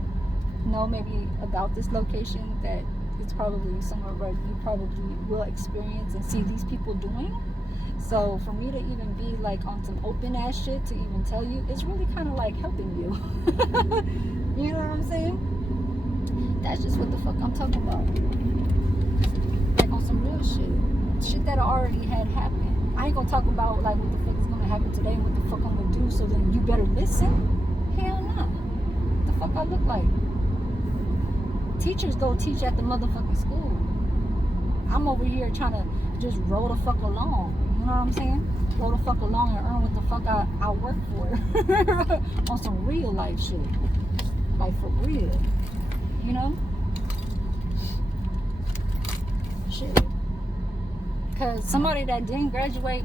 know maybe about this location that it's probably somewhere where you probably will experience and see these people doing. So for me to even be like on some open ass shit to even tell you, it's really kind of like helping you. You know what I'm saying? That's just what the fuck I'm talking about. Like on some real shit that already had happened. I ain't gonna talk about like what the fuck is gonna happen today and what the fuck I'm gonna do, so then you better listen. Hell no. What the fuck I look like? Teachers go teach at the motherfucking school. I'm over here trying to just roll the fuck along. You know what I'm saying? Roll the fuck along and earn what the fuck I work for. On some real life shit. Like for real. You know? Shit. Cause somebody that didn't graduate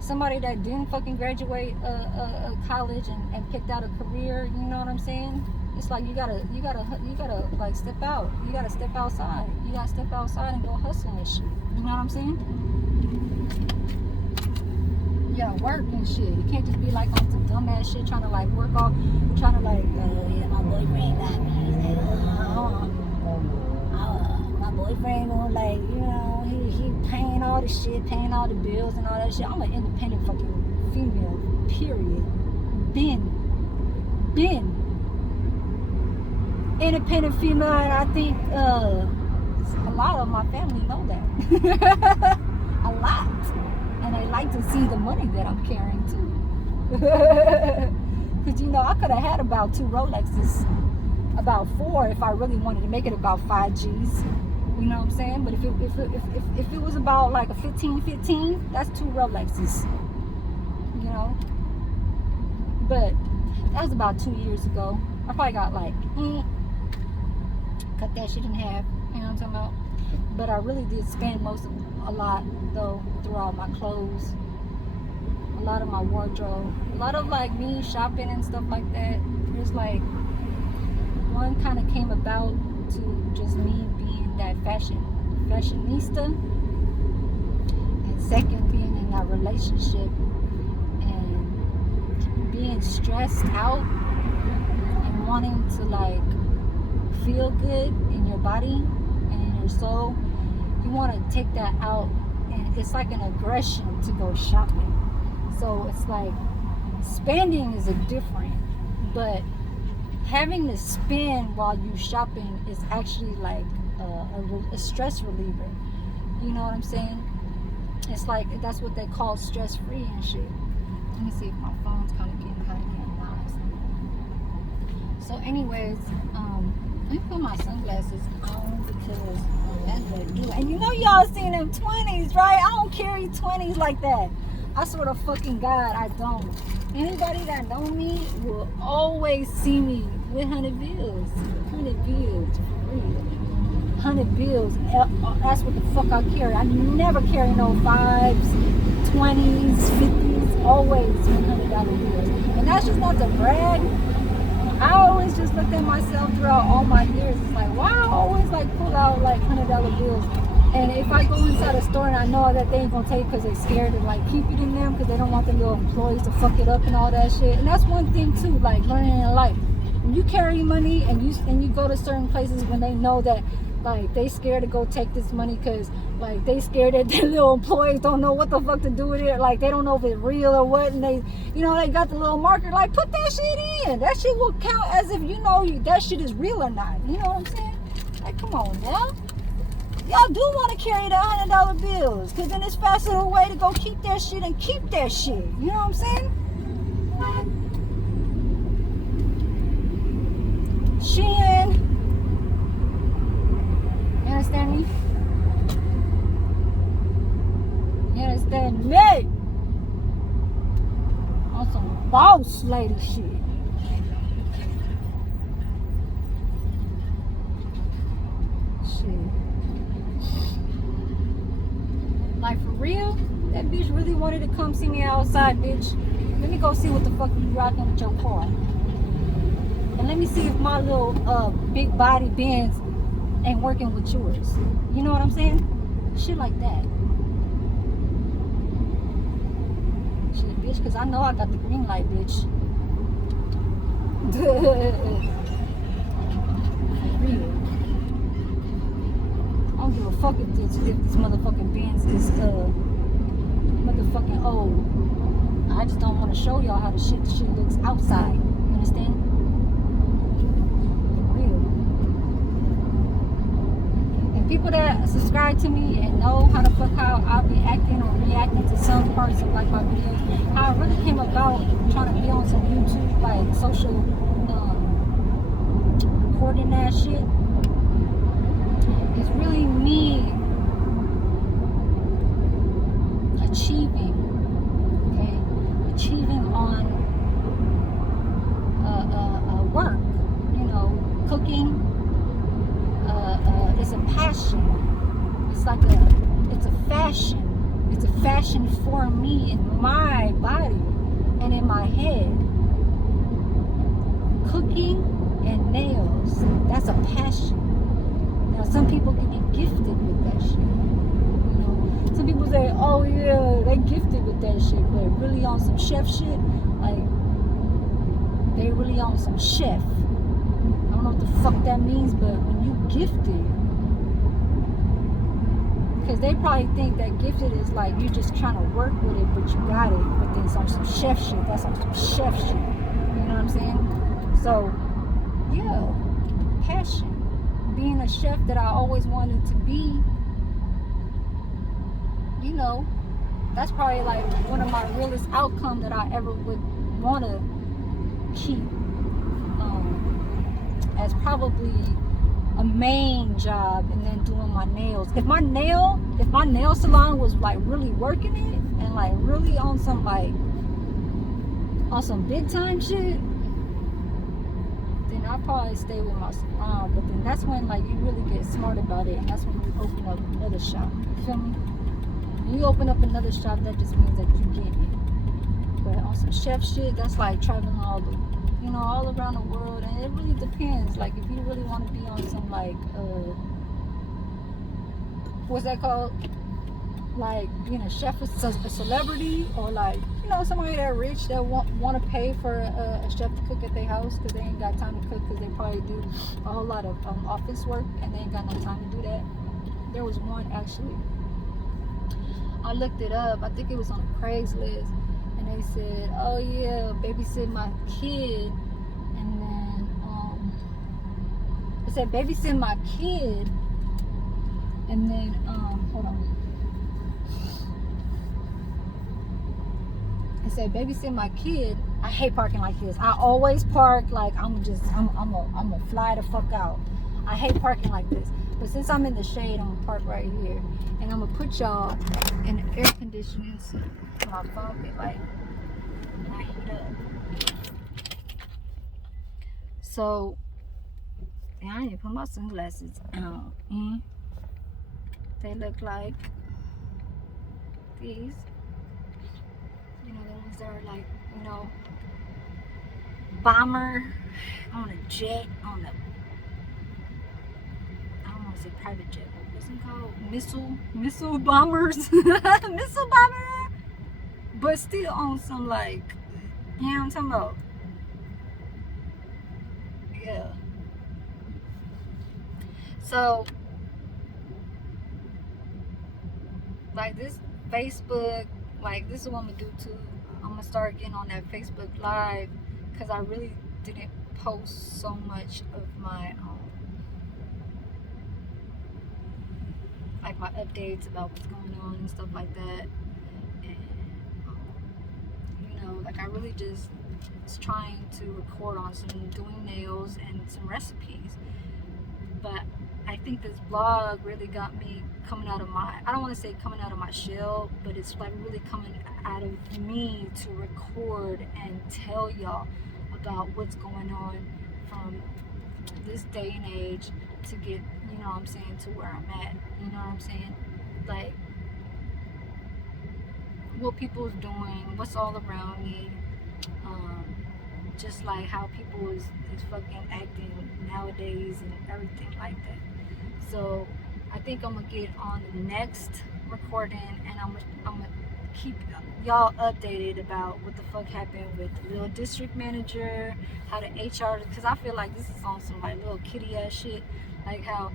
somebody that didn't fucking graduate college and picked out a career, you know what I'm saying? It's like you gotta like step out. You gotta step outside. You gotta step outside and go hustle and shit. You know what I'm saying? You gotta work and shit. You can't just be like on some dumbass shit trying to like work off, trying to like, yeah, my boyfriend got me. My boyfriend gonna like, you know, he paying all the shit, paying all the bills and all that shit. I'm an independent fucking female, period. Been independent female, and I think a lot of my family know that. A lot. And they like to see the money that I'm carrying too. Because, you know, I could have had about 2 Rolexes, about 4 if I really wanted to make it about 5 G's. You know what I'm saying? But if it was about like a 15, that's 2 Rolexes. You know? But that was about 2 years ago. I probably got like, cut that shit in half. You know what I'm talking about? But I really did spend a lot though throughout my clothes, a lot of my wardrobe, a lot of like me shopping and stuff like that. There's like one kind of came about to just me being that fashionista, and second being in that relationship and being stressed out and wanting to like feel good in your body and in your soul. You want to take that out, and it's like an aggression to go shopping. So it's like spending is a different, but having to spend while you shopping is actually like a stress reliever. You know what I'm saying? It's like that's what they call stress free and shit. Let me see if my phone's kind of getting nice. So anyways, let me put my sunglasses on because that's what I do. And you know y'all seen them 20s, right? I don't carry 20s like that. I swear to fucking God, I don't. Anybody that know me will always see me with 100 bills. 100 bills, for real. 100 bills. That's what the fuck I carry. I never carry no 5s, 20s, 50s. Always $100 bills. And that's just not to brag. I always just looked at myself throughout all my years. It's like, why I always like pull out like $100 bills? And if I go inside a store and I know that they ain't gonna take because they're scared to like keep it in them because they don't want the little employees to fuck it up and all that shit. And that's one thing too, like learning in life. When you carry money and you go to certain places when they know that like they scared to go take this money because like they scared that their little employees don't know what the fuck to do with it, like they don't know if it's real or what, and they, you know, they got the little marker, like put that shit in. That shit will count as if you know that shit is real or not. You know what I'm saying? Like, come on now. Y'all do want to carry the $100 bills because then it's faster way to go keep that shit and keep that shit. You know what I'm saying? Shein. You understand me? You understand me? On some boss lady shit. Like for real? That bitch really wanted to come see me outside, bitch. Let me go see what the fuck you rocking with your car. And let me see if my little big body Benz ain't working with yours. You know what I'm saying? Shit like that. Shit, bitch, because I know I got the green light, bitch. For real. I don't give a fuck if this motherfucking Benz is motherfucking old. I just don't want to show y'all how the shit looks outside. You understand? For real. And people that subscribe to me and know how the fuck how I'll be acting or reacting to some parts of like my videos, how I really came about trying to be on some YouTube like social recording that shit. It's really me achieving, okay? Achieving on work, you know, cooking. It's a passion. It's like it's a fashion. It's a fashion for me in my body and in my head. Cooking and nails, that's a passion. Now, some people can be gifted with that shit. You know, some people say, "Oh yeah, they gifted with that shit," but really on some chef shit, like they really on some chef. I don't know what the fuck that means, but when you gifted, because they probably think that gifted is like you just trying to work with it, but you got it. But then it's on some chef shit. That's on some chef shit. You know what I'm saying? So, yeah, passion. Being a chef that I always wanted to be, you know, that's probably like one of my realest outcomes that I ever would want to keep as probably a main job, and then doing my nails. If my nail salon was like really working it and like really on some big time shit, then I'll probably stay with my salon. But then that's when like you really get smart about it, and that's when you open up another shop. You feel me? When you open up another shop, that just means that you get it. But on some chef shit, that's like traveling all around the world, and it really depends. Like if you really want to be on some like what's that called? Like being a chef, a celebrity, or like, you know, somebody that rich that want to pay for a chef to cook at their house because they ain't got time to cook because they probably do a whole lot of office work and they ain't got no time to do that. There was one actually. I looked it up. I think it was on Craigslist, and they said, "Oh yeah, babysit my kid," and then it said babysit my kid, and then hold on. It said babysit my kid. I hate parking like this. I always park like I'm a fly the fuck out. I hate parking like this. But since I'm in the shade, I'm gonna park right here, and I'm gonna put y'all in the air conditioning so my phone get like not heat up. So, yeah, I need to put my sunglasses on. They look like these. You know, the ones that are like, you know, bomber on a jet, on a, I don't want to say private jet, but what's it called? Missile bombers. Missile bomber. But still on some, like, you know what I'm talking about? Yeah. So, like, this Facebook, like, this is what I'm gonna do too. I'm gonna start getting on that Facebook Live, because I really didn't post so much of my like my updates about what's going on and stuff like that. And you know, like, I really just was trying to record on some doing nails and some recipes. But I think this vlog really got me coming out of my, I don't want to say coming out of my shell, but it's like really coming out of me to record and tell y'all about what's going on from this day and age to get, you know what I'm saying, to where I'm at. You know what I'm saying? Like, what people's doing, what's all around me. Just like how people is fucking acting nowadays and everything like that. So I think I'm gonna get on the next recording, and I'm gonna keep y'all updated about what the fuck happened with the little district manager, how the HR, because I feel like this is on some like little kitty ass shit, like how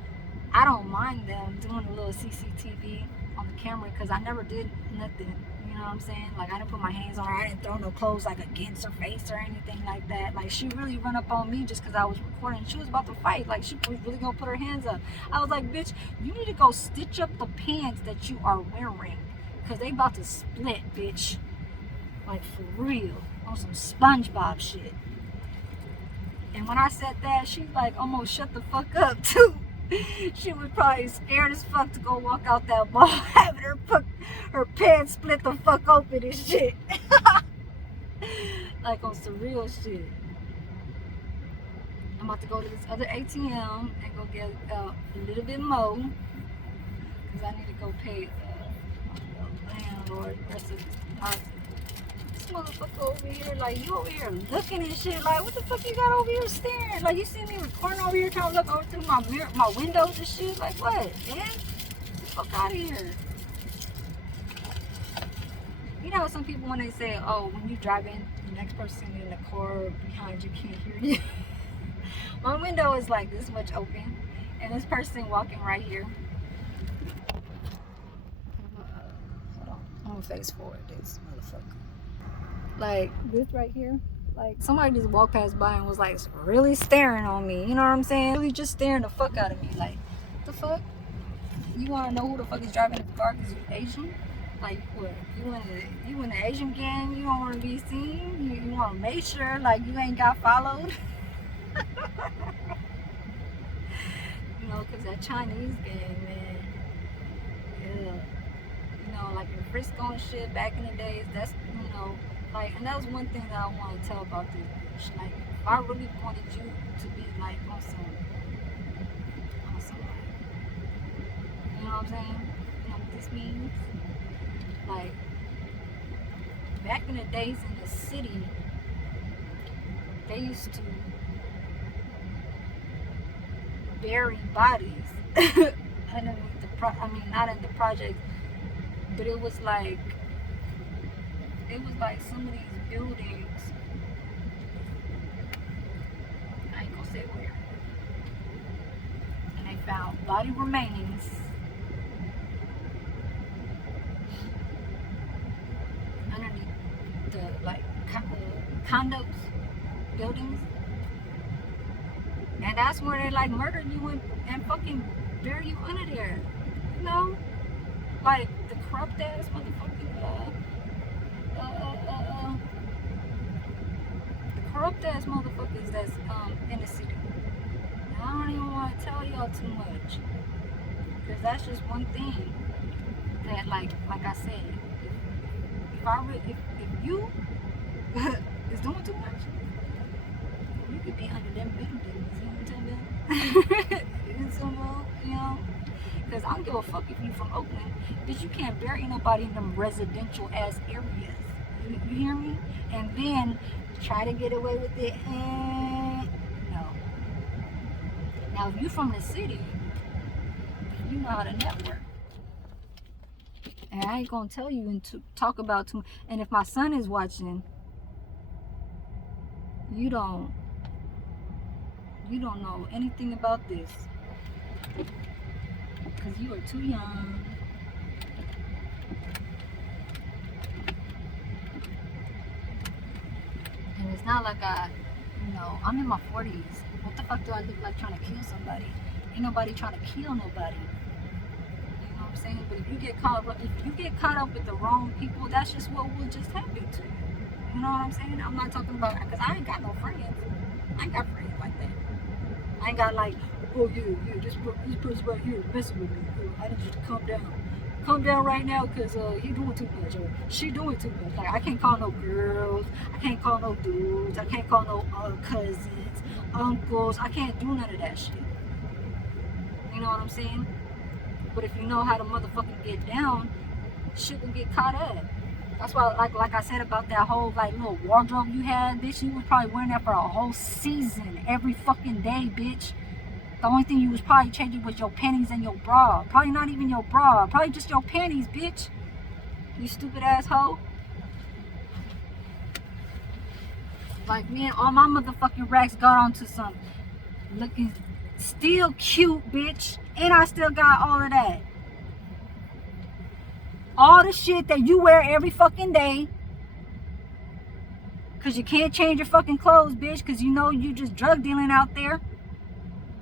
I don't mind them doing a little CCTV on the camera, because I never did nothing. You know what I'm saying? Like, I didn't put my hands on her. I didn't throw no clothes like against her face or anything like that. Like, she really run up on me just because I was recording. She was about to fight. Like, she was really gonna put her hands up. I was like, bitch, you need to go stitch up the pants that you are wearing, because they about to split, bitch. Like, for real. On some SpongeBob shit. And when I said that, she like almost shut the fuck up too. She was probably scared as fuck to go walk out that mall having her pants split the fuck open and shit. Like on some real shit. I'm about to go to this other ATM and go get a little bit more, because I need to go pay my landlord the rest of this deposit. This motherfucker over here, like, you over here looking and shit, like, what the fuck you got over here staring? Like, you see me recording over here trying to look over through my mirror, my windows and shit, like, what, man? Get the fuck out of here. You know, some people, when they say, oh, when you drive in, the next person in the car behind you can't hear you. My window is like this much open, and this person walking right here. Hold on, I'm gonna face forward this motherfucker. Like this right here, like somebody just walked past by and was like really staring on me. You know what I'm saying? Really just staring the fuck out of me. Like, what the fuck? You wanna know who the fuck is driving the car because you're Asian? Like, what? You in the Asian gang? You don't want to be seen? You want to make sure like you ain't got followed? You know, because that Chinese gang, man. Yeah. You know, like in Frisco and shit back in the days, that's, you know, like, and that was one thing that I want to tell about this bitch. Like, if I really wanted you to be like on some like, you know what I'm saying? You know what this means? Like, back in the days in the city, they used to bury bodies underneath the not in the project, but it was like some of these buildings, I ain't gonna say where, and they found body remainings underneath the like condos, buildings. And that's where they like murdered you and fucking bury you under there. You know? Like the corrupt ass motherfucking the corrupt ass motherfuckers that's in the city. And I don't even want to tell y'all too much. Because that's just one thing that like I said, if you is doing too much, You could be under them big dudes, you know what I'm talking about? You know? Because I don't give a fuck if you from Oakland. Bitch, you can't bury nobody in them residential ass areas. You hear me? And then try to get away with it. No. Now, if you from the city, you know how to network. And I ain't gonna tell you and talk about too. And if my son is watching, you don't know anything about this because you are too young. And it's not like I'm in my 40s. What the fuck do I look like trying to kill somebody? Ain't nobody trying to kill nobody. You know what I'm saying? But if you get caught up with the wrong people, that's just what will just happen to you. You know what I'm saying? I'm not talking about, because I ain't got no friends. I ain't got friends like that. I ain't got like, oh yeah, this person right here messing with me. I need you to calm down. Calm down right now, because he doing too much or she doing too much. Like, I can't call no girls. I can't call no dudes. I can't call no cousins, uncles. I can't do none of that shit. You know what I'm saying? But if you know how to motherfucking get down, shit will get caught up. That's why, like I said about that whole little wardrobe you had, bitch, you was probably wearing that for a whole season, every fucking day, bitch. The only thing you was probably changing was your panties and your bra. Probably not even your bra, probably just your panties, bitch. You stupid asshole. Like, man, all my motherfucking racks got onto some looking still cute, bitch, and I still got all of that. All the shit that you wear every fucking day. Because you can't change your fucking clothes, bitch. Because you know you just drug dealing out there.